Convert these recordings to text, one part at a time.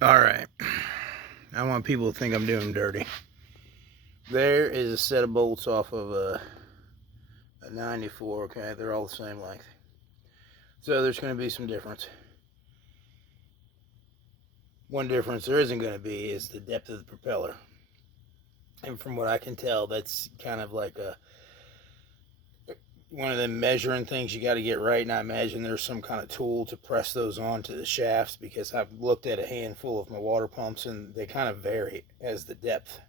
Alright, I want people to think I'm doing them dirty. There is a set of bolts off of a 94, okay? They're all the same length. So there's going to be some difference. One difference there isn't going to be is the depth of the propeller. And from what I can tell, that's kind of like one of them measuring things you got to get right, and I imagine there's some kind of tool to press those onto the shafts, because I've looked at a handful of my water pumps and they kind of vary as the depth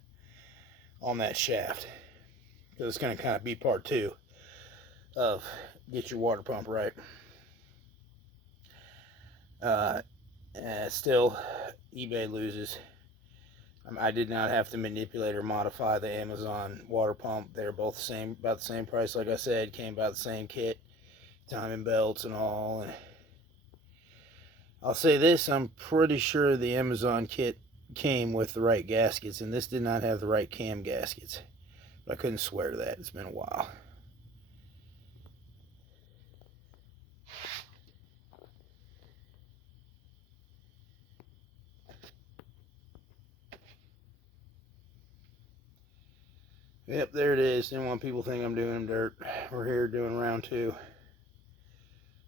on that shaft. So it's going to kind of be part two of get your water pump right. Still, eBay loses. I did not have to manipulate or modify the Amazon water pump. They're both the same, about the same price. Like I said, came about the same kit, timing belts and all. And I'll say this: I'm pretty sure the Amazon kit came with the right gaskets, and this did not have the right cam gaskets. But I couldn't swear to that. It's been a while. Yep, there it is. Didn't want people to think I'm doing them dirt. We're here doing round two.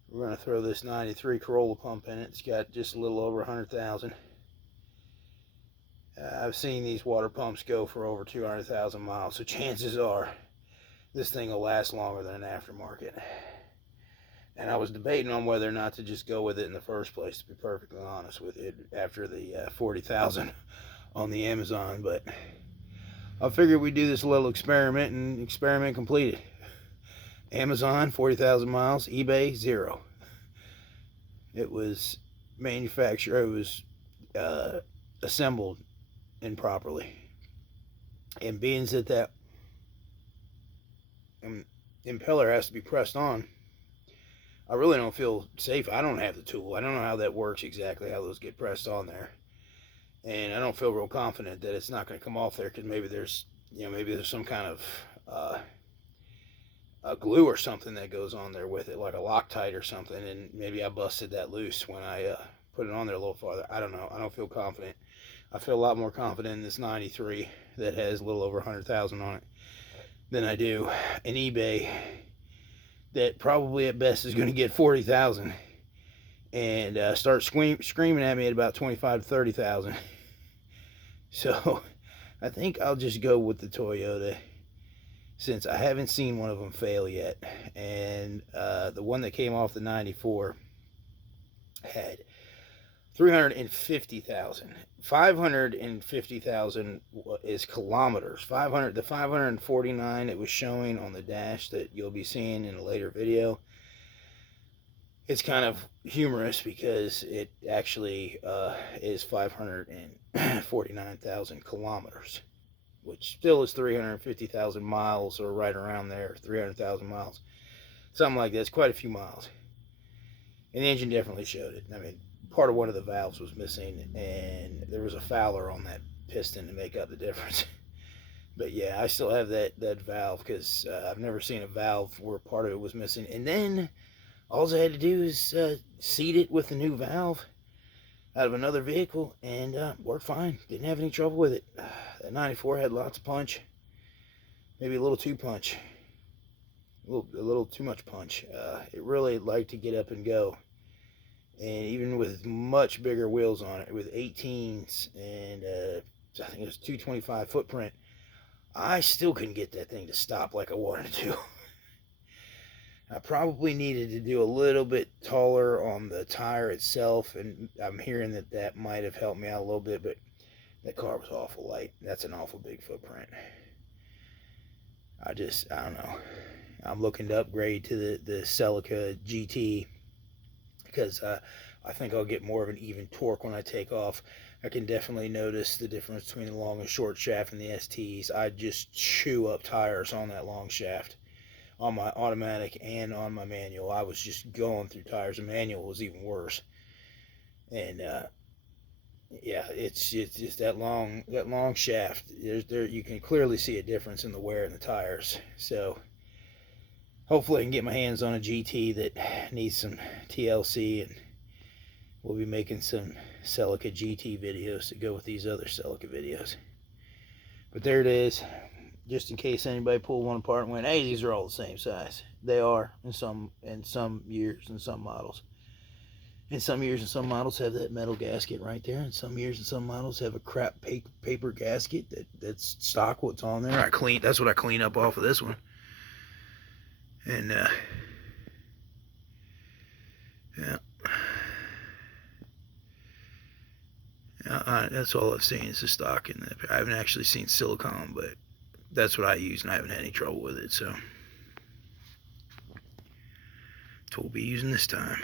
We're going to throw this 93 Corolla pump in it. It's got just a little over 100,000. I've seen these water pumps go for over 200,000 miles, so chances are this thing will last longer than an aftermarket. And I was debating on whether or not to just go with it in the first place, to be perfectly honest with you, after the 40,000 on the Amazon, but I figured we'd do this little experiment, and experiment completed. Amazon, 40,000 miles. eBay, 0. It was manufactured, it was assembled improperly. And being that impeller has to be pressed on, I really don't feel safe. I don't have the tool. I don't know how that works exactly, how those get pressed on there. And I don't feel real confident that it's not going to come off there, because maybe there's some kind of a glue or something that goes on there with it, like a Loctite or something, and maybe I busted that loose when I put it on there a little farther. I don't know. I don't feel confident. I feel a lot more confident in this 93 that has a little over 100,000 on it than I do an eBay that probably at best is going to get 40,000 and start screaming at me at about 25 to 30,000. So I think I'll just go with the Toyota, since I haven't seen one of them fail yet. And the one that came off the 94 had 350,000. 550,000 is kilometers. The 549 it was showing on the dash that you'll be seeing in a later video, it's kind of humorous because it actually is 549,000 kilometers, which still is 350,000 miles, or right around there, 300,000 miles. Something like that. It's quite a few miles. And the engine definitely showed it. I mean, part of one of the valves was missing, and there was a fouler on that piston to make up the difference. But yeah, I still have that valve, because I've never seen a valve where part of it was missing. And then all I had to do is seat it with a new valve out of another vehicle, and worked fine. Didn't have any trouble with it. That 94 had lots of punch, maybe a little too punch, a little too much punch. It really liked to get up and go, and even with much bigger wheels on it, with 18s and I think it was 225 footprint, I still couldn't get that thing to stop like I wanted to. I probably needed to do a little bit taller on the tire itself, and I'm hearing that might have helped me out a little bit, but that car was awful light. That's an awful big footprint. I don't know. I'm looking to upgrade to the Celica GT, because I think I'll get more of an even torque when I take off. I can definitely notice the difference between the long and short shaft and the STs. I just chew up tires on that long shaft, on my automatic and on my manual. I was just going through tires. The manual was even worse. And yeah, it's just that long shaft. You can clearly see a difference in the wear in the tires. So hopefully I can get my hands on a GT that needs some TLC and we'll be making some Celica GT videos to go with these other Celica videos. But there it is, just in case anybody pulled one apart and went, hey, these are all the same size. They are in some years and some models. In some years and some models have that metal gasket right there. And some years and some models have a crap paper gasket that's stock what's on there. That's what I clean up off of this one. And yeah. That's all I've seen is the stock, and I haven't actually seen silicone, but that's what I use, and I haven't had any trouble with it, so that's what we'll be using this time.